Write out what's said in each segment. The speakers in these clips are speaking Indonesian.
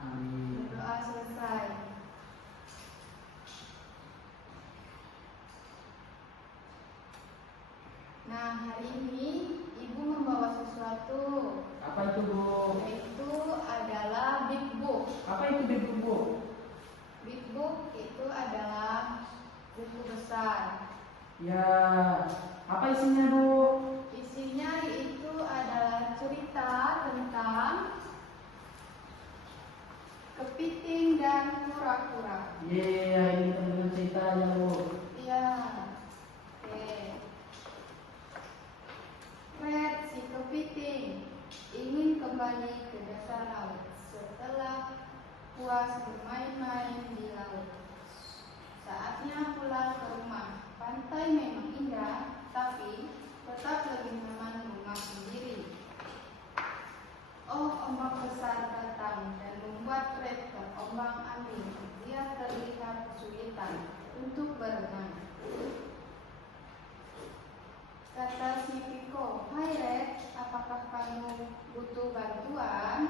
Amin. Berdoa selesai. Nah, hari ini Ibu membawa sesuatu. Apa itu, Bu? Itu adalah Big Book. Apa itu Big Book, Bu? Big Book itu adalah buku besar. Ya, apa isinya, Bu? Isinya itu adalah cerita tentang kepiting dan kura-kura. Iya, ini teman-teman ceritanya, Bu. Iya. Oke. Fred si kepiting ingin kembali ke dasar laut setelah puas bermain-main di laut. Saatnya pulang ke rumah. Pantai memang indah, tapi tetap lebih nyaman rumah sendiri. Oh, ombak besar datang dan membuat Fred terombang-ambing. Dia terlihat kesulitan untuk berenang. Kata si Piko, "Hai Red, apakah kamu butuh bantuan?"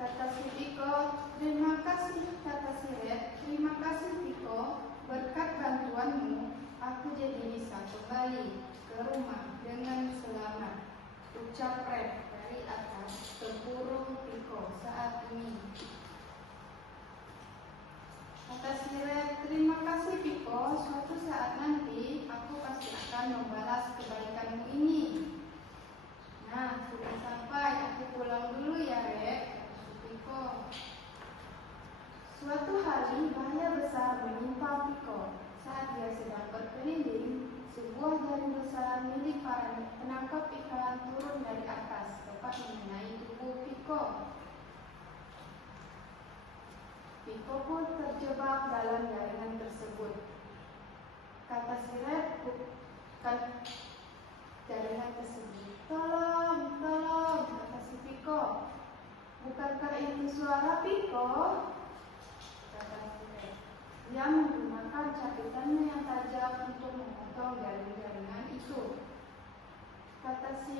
Kata si Piko, "Terima kasih." Kata si Red, "Terima kasih Piko, berkat bantuanmu aku jadi bisa kembali ke rumah dengan selamat," ucap Red dari atas tempurung Piko saat ini. Kata si Red, "Terima kasih Piko, suatu saat nanti aku pasti akan membalas kebaikanmu ini." Nah, sudah sampai, aku pulang dulu ya Red, kata si Piko. Suatu hari bahaya besar menimpa Piko. Saat dia sedang berkeliling, sebuah jaring besar milik para penangkap ikan turun dari atas, tepat mengenai tubuh Piko. Piko pun terjebak dalam jaringan tersebut. Kata si Red, bukan jaringan tersebut. "Tolong, tolong," kata si Piko. "Bukankah itu suara Piko?" kata si Red. Dia menggunakan capitannya yang tajam untuk memotong jaring-jaringan itu. Kata si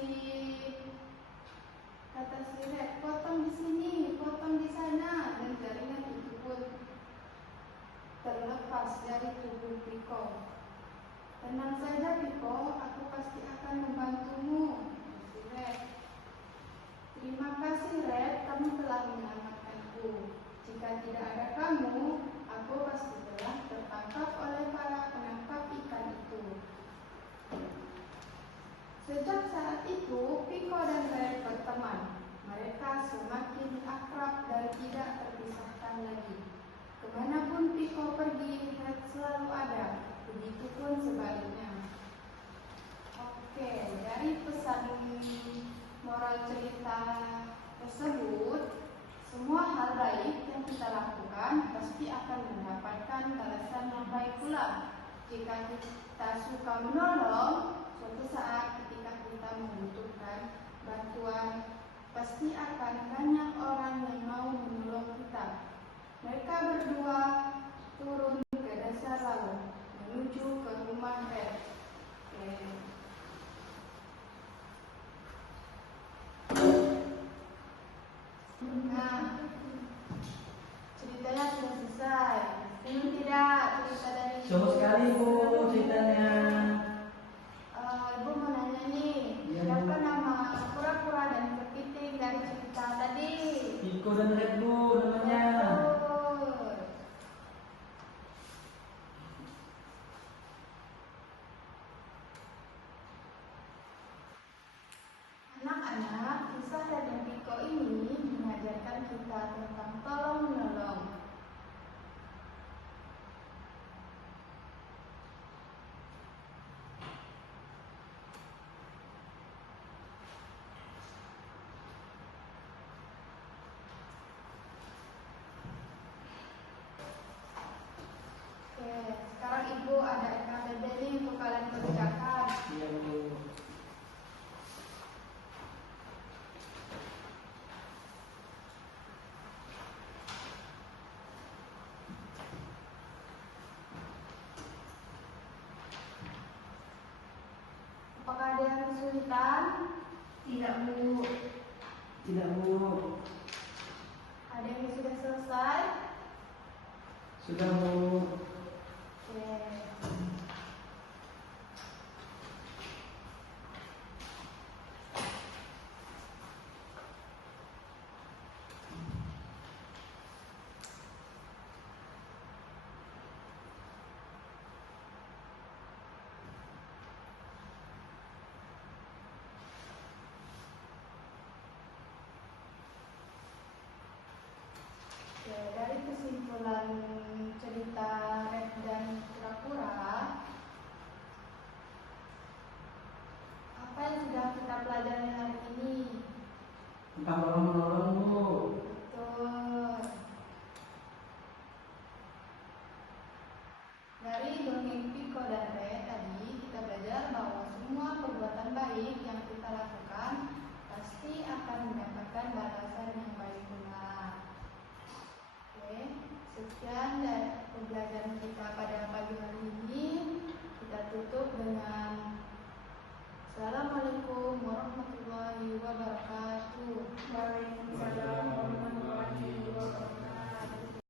Red, "Potong di sini, potong di sana," dan jaringan itu pun terlepas dari tubuh Piko. "Tenang saja Piko, aku pasti akan membantumu," kata si Red. "Terima kasih Red, kamu telah menyelamatkanku. Jika tidak ada kamu, aku pasti telah tertangkap oleh para penangkap ikan itu." Sejak saat itu, Piko dan Red berteman. Mereka semakin akrab dan tidak terpisahkan lagi. Kemanapun Piko pergi, Red selalu ada. Begitupun sebaliknya. Oke, dari pesan moral cerita tersebut, semua hal baik yang kita lakukan pasti akan mendapatkan balasan yang baik pula. Jika kita suka menolong, suatu saat ketika kita membutuhkan bantuan, pasti akan banyak orang yang mau menolong kita. Mereka berdua turun ke dasar laut menuju ke rumah Red. Nah, ceritanya sudah selesai. Setuju tidak cerita dari Seru sekali, Bu, ceritanya. Ibu mau nanya nih, Iya, siapa Bu. nama kura-kura dan kepiting dari cerita tadi? Piko dan Red, Bu, namanya. Betul. Anak-anak, kisah Red dan Piko ini mengajarkan kita tentang tolong-menolong. Oke, sekarang Ibu ada EKBD nih untuk kalian kerjakan. Iya, Bu. Apakah ada yang kesulitan? Tidak, Bu. Tidak, Bu. Ada yang sudah selesai? Sudah, Bu. Oke. Oke, dari kesimpulan cerita Red dan Kura-Kura, apa yang sudah kita pelajari hari ini? Tentang tolong menolong, Bu. Betul. Dari dongeng Piko dan Red tadi kita belajar bahwa semua perbuatan baik yang kita lakukan pasti akan mendapatkan balasan yang baik pula. Oke, sekian dari